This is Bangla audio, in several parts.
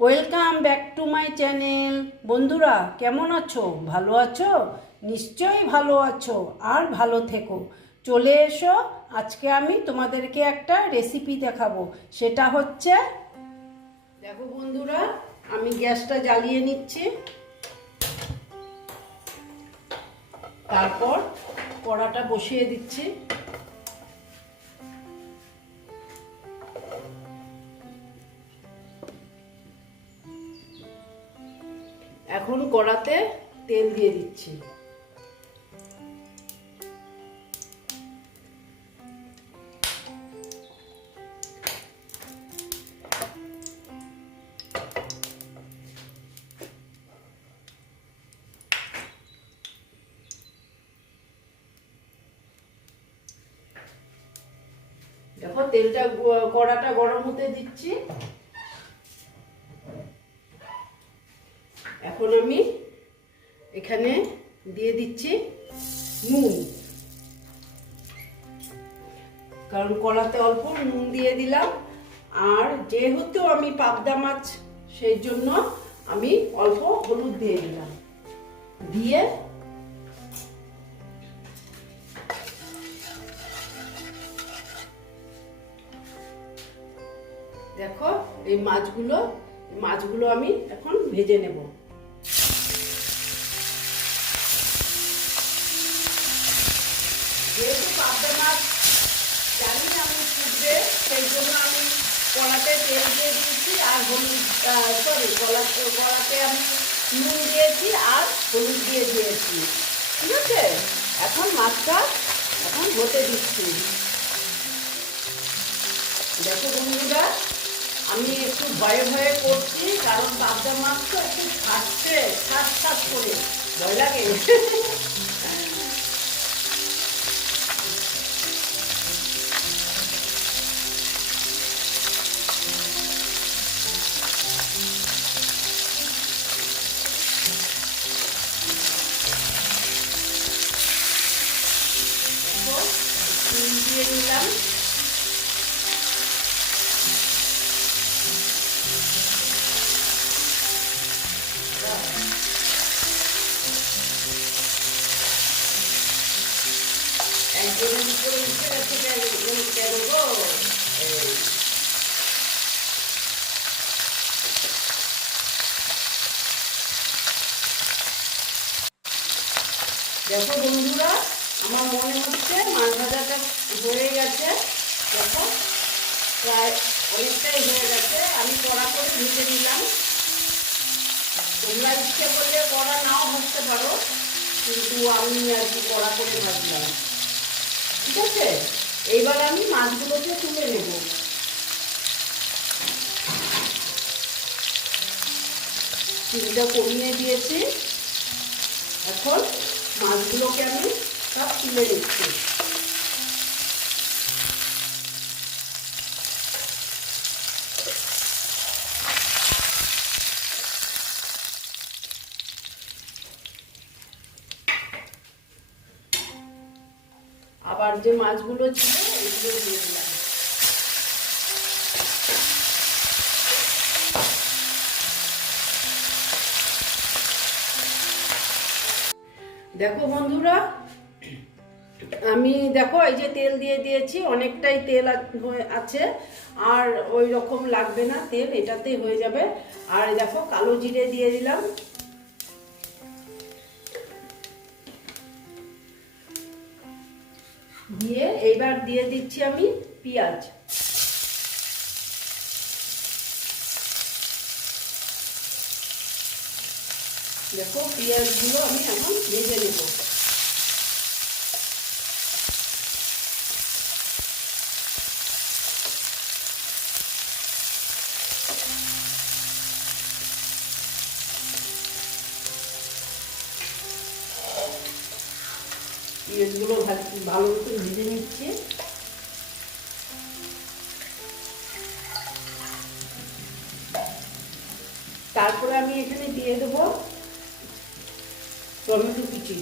Welcome back to my channel বন্ধুরা, কেমন আছো? ভালো আছো? নিশ্চয়ই ভালো আছো আর ভালো থেকো। চলে এসো, আজকে আমি তোমাদেরকে একটা রেসিপি দেখাবো। সেটা হচ্ছে, দেখো বন্ধুরা, আমি গ্যাসটা জ্বালিয়ে নিচ্ছি। তারপর কড়াটা বসিয়ে দিচ্ছি। তেল দিয়ে দিচ্ছি। দেখো তেলটা কড়াটা গরম হতে দিচ্ছি। এখন আমি এখানে দিয়ে দিচ্ছি নুন। কারণ কলাতে অল্প নুন দিয়ে দিলাম। আর যেহেতু আমি পাবদা মাছ, সেই জন্য আমি অল্প হলুদ দিয়ে দিলাম। দিয়ে দেখো, এই মাছগুলো মাছগুলো আমি এখন ভেজে নেব। হলুদ সরি কলা কড়াতে আমি নুন দিয়েছি আর হলুদ দিয়ে দিয়েছি। ঠিক আছে? এখন মাছটা এখন হতে দিচ্ছি। দেখো বন্ধুরা, আমি একটু ভয়ে ভয়ে করছি, কারণ পাবদা মাছ তো একটু খাচ্ছে শ্বাস শ্বাস করে। ভয় লাগে? দেখো বন্ধুরা, আমার মনে হচ্ছে মাছ ভাজাটা হয়ে গেছে। দেখো, প্রায় অনেকটাই হয়ে গেছে। আমি কড়া করে ভেজে নিলাম। তোমরা ইচ্ছে করলে কড়া নাও ভাজতে পারো, কিন্তু আমি আর কি কড়া করে ভাজলাম। ঠিক আছে? এইবার আমি মাছগুলোকে তুলে নেব। চিনিটা কমিয়ে দিয়েছি। এখন মাছগুলোকে আমি সব তুলে নিচ্ছি। আবার যে মাছগুলো ছিল, এগুলো দিয়ে দিলাম। দেখো বন্ধুরা, আমি দেখো এই যে তেল দিয়ে দিয়েছি, অনেকটাই তেল আছে, আর ওই রকম লাগবে না তেল, এটাতেই হয়ে যাবে। আর দেখো কালো জিরে দিয়ে দিলাম। দিয়ে এইবার দিয়ে দিচ্ছি আমি পেঁয়াজ। দেখো পেঁয়াজগুলো আমি এখন ভেজে নেব। পেঁয়াজগুলো ভালো মতো ভেজে নিচ্ছি। তারপরে আমি এখানে দিয়ে দেবো টমেটো কুচি।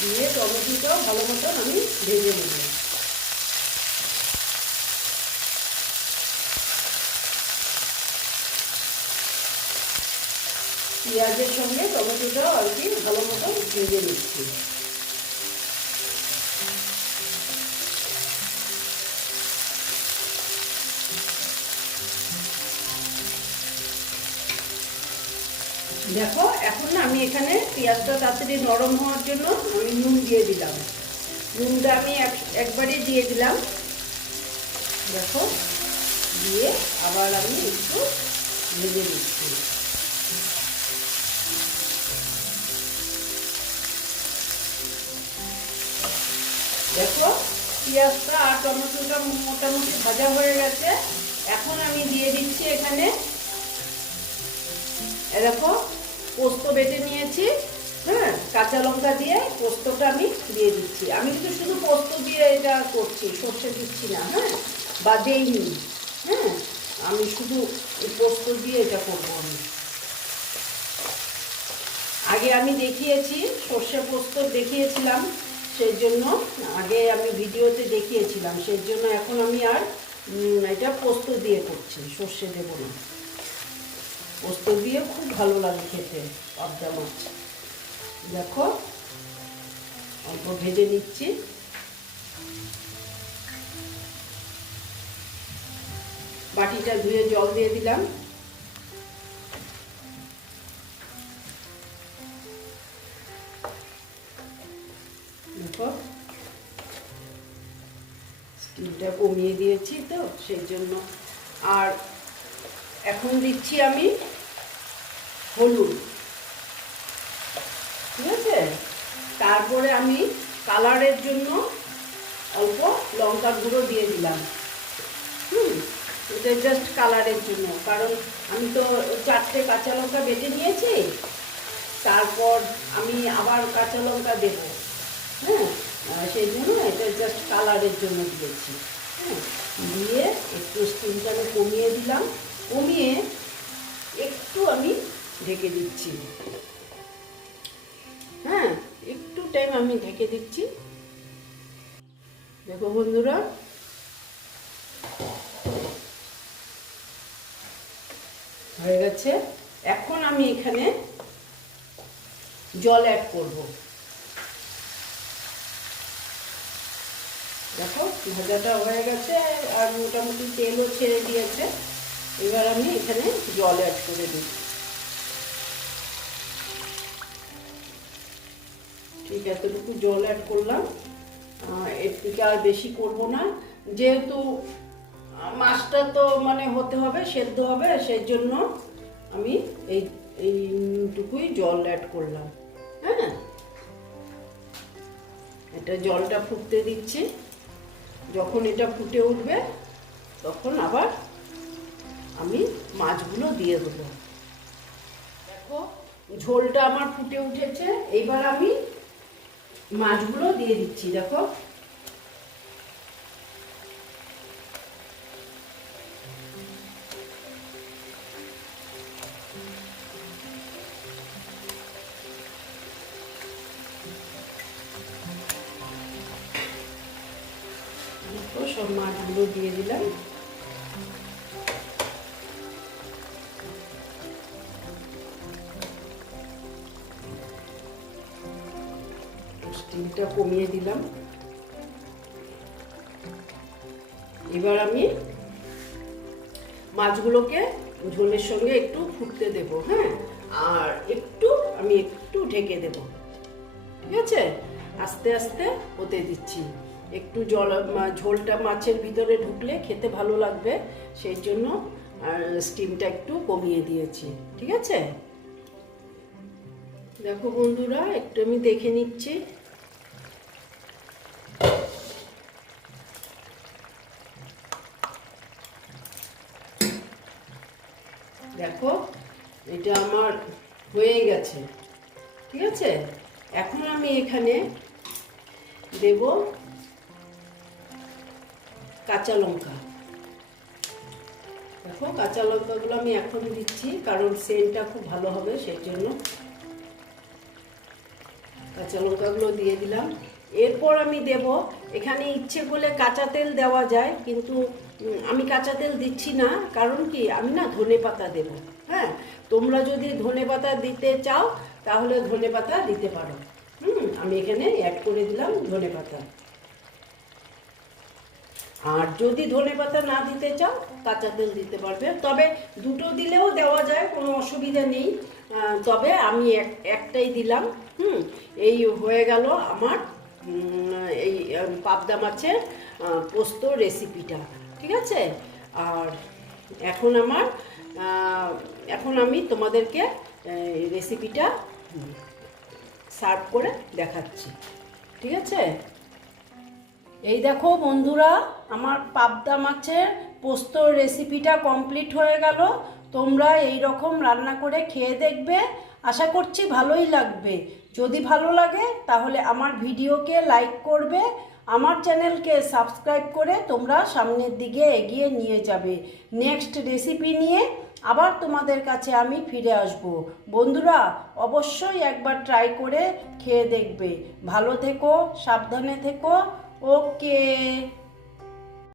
দিয়ে টমেটোটাও ভালো মতন আমি ভেজে নেব। পেঁয়াজের সঙ্গে টমেটোটাও আর কি ভালো মতন ভেজে নিচ্ছি। দেখো, এখন না আমি এখানে পেঁয়াজটা তাড়াতাড়ি নরম হওয়ার জন্য আমি নুন দিয়ে দিলাম। নুনটা আমি এক- একবারে দিয়ে দিলাম। দেখো, দিয়ে আবার আমি একটু ভেজে দিচ্ছি দেখো পেঁয়াজটা আর টমেটোটা মোটামুটি ভাজা হয়ে গেছে। এখন আমি দিয়ে দিচ্ছি এখানে দেখো, পোস্ত বেটে নিয়েছি হ্যাঁ কাঁচা লঙ্কা দিয়ে পোস্তটা আমি দিয়ে দিচ্ছি। আমি কিন্তু শুধু পোস্ত দিয়ে এটা করছি, সর্ষে দিচ্ছি না হ্যাঁ বা দেইনি হ্যাঁ আমি শুধু পোস্ত দিয়ে এটা করব আমি। আগে আমি দেখিয়েছি, সর্ষে পোস্ত দেখিয়েছিলাম সেই জন্য আগে আমি ভিডিওতে দেখিয়েছিলাম সেই জন্য এখন আমি আর এটা পোস্ত দিয়ে করছি, সর্ষে দেবো না। পোস্ত দিয়ে খুব ভালো লাগে খেতে, পাবদা মাছ। দেখো, অল্প ভেজে নিচ্ছি। বাটিটা ধুয়ে জল দিয়ে দিলাম। দেখো স্টিমটা কমিয়ে দিয়েছি তো, সেই জন্য। আর এখন দিচ্ছি আমি হলুদ। ঠিক আছে? তারপরে আমি কালারের জন্য অল্প লঙ্কা গুঁড়ো দিয়ে দিলাম। হুম, এটা জাস্ট কালারের জন্য। কারণ আমি তো চারটে কাঁচা লঙ্কা বেটে নিয়েছি। তারপর আমি আবার কাঁচা লঙ্কা দেবো। হ্যাঁ সেই জন্য এটা জাস্ট কালারের জন্য দিয়েছি। হ্যাঁ দিয়ে একটু স্টিমটা আমি কমিয়ে দিলাম। কমিয়ে একটু আমি ঢেকে দিচ্ছি। হ্যাঁ একটু টাইম আমি ঢেকে দিচ্ছি। দেখো বন্ধুরা, হয়ে গেছে। এখন আমি এখানে জল অ্যাড করব। দেখো, ভাজাটা হয়ে গেছে আর মোটামুটি তেলও ছেড়ে দিয়েছে। এবার আমি এখানে জল অ্যাড করে দিই ঠিক এতটুকু জল অ্যাড করলাম। এর থেকে আর বেশি করব না। যেহেতু মাছটা তো মানে হতে হবে, সেদ্ধ হবে সেই জন্য আমি এই, এইটুকুই জল অ্যাড করলাম। হ্যাঁ? এটা জলটা ফুটতে দিচ্ছি। যখন এটা ফুটে উঠবে, তখন আবার আমি মাছগুলো দিয়ে দেবো। দেখো, ঝোলটা আমার ফুটে উঠেছে, এইবার আমি মাছগুলো দিয়ে দিচ্ছি, দেখো। স্টিমটা কমিয়ে দিলাম। এবার আমি মাছগুলোকে ঝোলের সঙ্গে একটু ফুটতে দেব হ্যাঁ? আর একটু, আমি একটু ঢেকে দেব, ঠিক আছে? আস্তে আস্তে হতে দিচ্ছি। একটু জল ঝোলটা মাছের ভিতরে ঢুকলে খেতে ভালো লাগবে, সেই জন্য, আর স্টিমটা একটু কমিয়ে দিয়েছি, ঠিক আছে? দেখো বন্ধুরা, একটু আমি দেখে নিচ্ছি। দেখো, এটা আমার হয়ে গেছে। ঠিক আছে? এখন আমি এখানে দেব কাঁচা লঙ্কা। দেখো, কাঁচা লঙ্কাগুলো আমি এখন দিচ্ছি, কারণ সেন্টটা খুব ভালো হবে, সেই জন্য কাঁচা লঙ্কাগুলো দিয়ে দিলাম। এরপর আমি দেব। এখানে ইচ্ছে করলে কাঁচা তেল দেওয়া যায়, কিন্তু আমি কাঁচা তেল দিচ্ছি না। কারণ কি? আমি না ধনে পাতা দেবো। হ্যাঁ? তোমরা যদি ধনে পাতা দিতে চাও, তাহলে ধনে পাতা দিতে পারো। হুম? আমি এখানে অ্যাড করে দিলাম ধনে পাতা। আর যদি ধনে পাতা না দিতে চাও, কাঁচা তেল দিতে পারবে। তবে দুটো দিলেও দেওয়া যায়, কোনো অসুবিধা নেই। তবে আমি এক, একটাই দিলাম। হুম? এই হয়ে গেল আমার এই পাবদা মাছের পোস্ত রেসিপিটা ঠিক আছে? আর এখন আমার এখন আমি তোমাদেরকে রেসিপিটা সার্ভ করে দেখাচ্ছি, ঠিক আছে? এই দেখো বন্ধুরা, আমার পাবদা মাছের পোস্ত রেসিপিটা কমপ্লিট হয়ে গেল। তোমরা এই রকম রান্না করে খেয়ে দেখবে। আশা করছি ভালোই লাগবে। যদি ভালো লাগে, তাহলে আমার ভিডিওকে লাইক করবে, আমার চ্যানেলকে সাবস্ক্রাইব করে তোমরা সামনের দিকে এগিয়ে নিয়ে যাবে। নেক্সট রেসিপি নিয়ে আবার তোমাদের কাছে আমি ফিরে আসব। বন্ধুরা, অবশ্যই একবার ট্রাই করে খেয়ে দেখবে। ভালো থেকো, সাবধানে থেকো। ওকে